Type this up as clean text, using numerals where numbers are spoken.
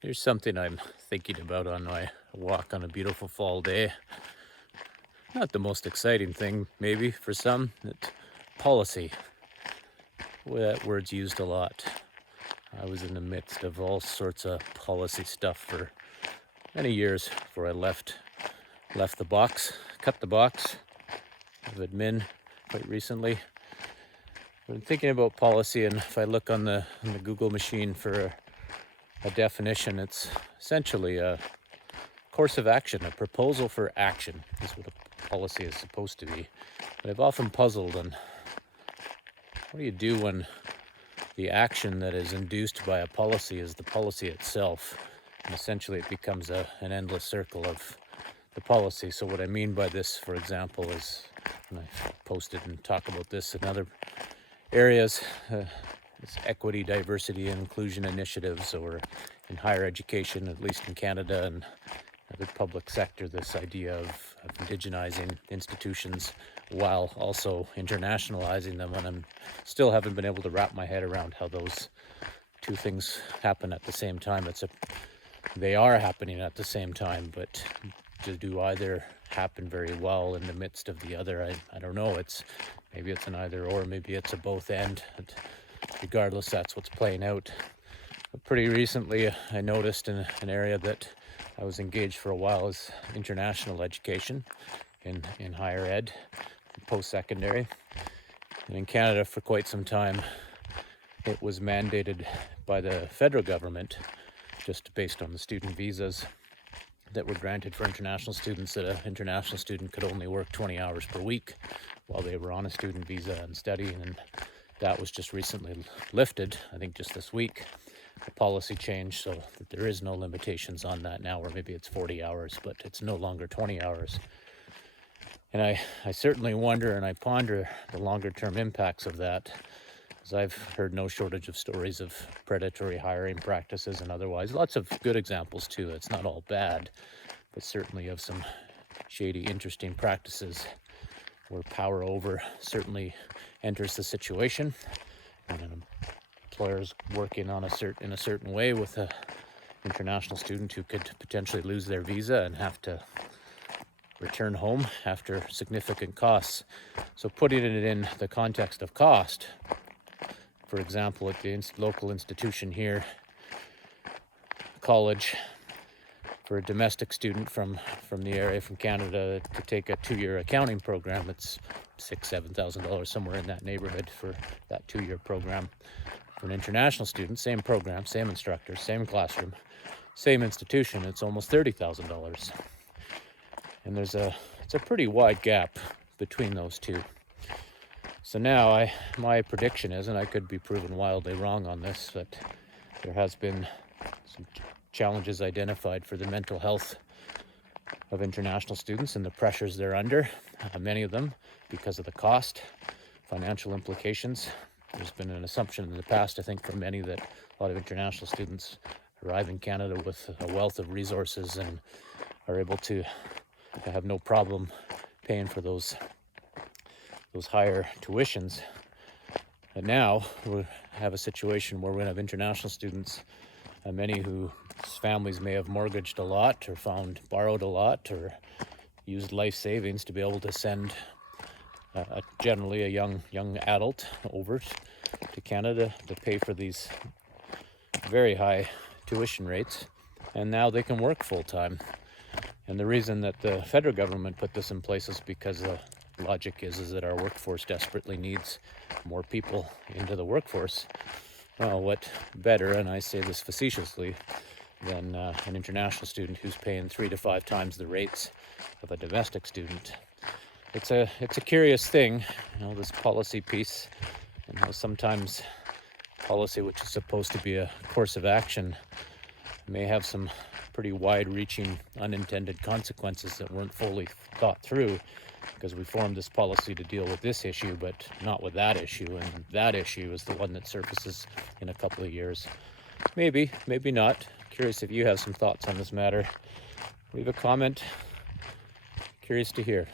Here's something I'm thinking about on my walk on a beautiful fall day. Not the most exciting thing, maybe, for some. It's policy. Boy, that word's used a lot. I was in the midst of all sorts of policy stuff for many years before I left the box, cut the box of admin quite recently. I've been thinking about policy, and if I look on the Google machine for a definition, it's essentially a course of action, a proposal for action is what a policy is supposed to be. But I've often puzzled on what do you do when the action that is induced by a policy is the policy itself. And essentially it becomes an endless circle of the policy. So what I mean by this, for example, is, and I've posted and talk about this in other areas, it's equity, diversity, and inclusion initiatives, or in higher education, at least in Canada and the public sector, this idea of indigenizing institutions while also internationalizing them. And I'm still haven't been able to wrap my head around how those two things happen at the same time. They are happening at the same time, but to do either happen very well in the midst of the other, I don't know. Maybe it's an either or, maybe it's a both and. Regardless, that's what's playing out. But pretty recently, I noticed in an area that I was engaged for a while is international education in higher ed, post-secondary. And in Canada for quite some time, it was mandated by the federal government, just based on the student visas that were granted for international students, that an international student could only work 20 hours per week while they were on a student visa and studying. And that was just recently lifted, I think just this week. The policy change so that there is no limitations on that now, or maybe it's 40 hours, but it's no longer 20 hours. And I certainly wonder and I ponder the longer term impacts of that, as I've heard no shortage of stories of predatory hiring practices and otherwise. Lots of good examples too. It's not all bad, but certainly of some shady, interesting practices where power over certainly enters the situation, and an employer's working on in a certain way with a international student who could potentially lose their visa and have to return home after significant costs. So putting it in the context of cost, for example, at the local institution here, college, for a domestic student from the area, from Canada, to take a 2-year accounting program, it's $6,000-7,000, somewhere in that neighborhood for that 2-year program. For an international student, same program, same instructor, same classroom, same institution, it's almost $30,000. And it's a pretty wide gap between those two. So now my prediction is, and I could be proven wildly wrong on this, that there has been some challenges identified for the mental health of international students and the pressures they're under, many of them because of the cost, financial implications. There's been an assumption in the past, I think, for many, that a lot of international students arrive in Canada with a wealth of resources and are able to have no problem paying for those higher tuitions. And now we have a situation where we have international students, many whose families may have mortgaged a lot or borrowed a lot or used life savings to be able to send generally a young adult over to Canada to pay for these very high tuition rates, and now they can work full time. And the reason that the federal government put this in place is because the logic is that our workforce desperately needs more people into the workforce. Well, what better, and I say this facetiously, than an international student who's paying 3 to 5 times the rates of a domestic student? It's a curious thing, this policy piece, and how sometimes policy, which is supposed to be a course of action, may have some pretty wide-reaching unintended consequences that weren't fully thought through, because we formed this policy to deal with this issue, but not with that issue, and that issue is the one that surfaces in a couple of years. Maybe not. Curious if you have some thoughts on this matter. Leave a comment. Curious to hear.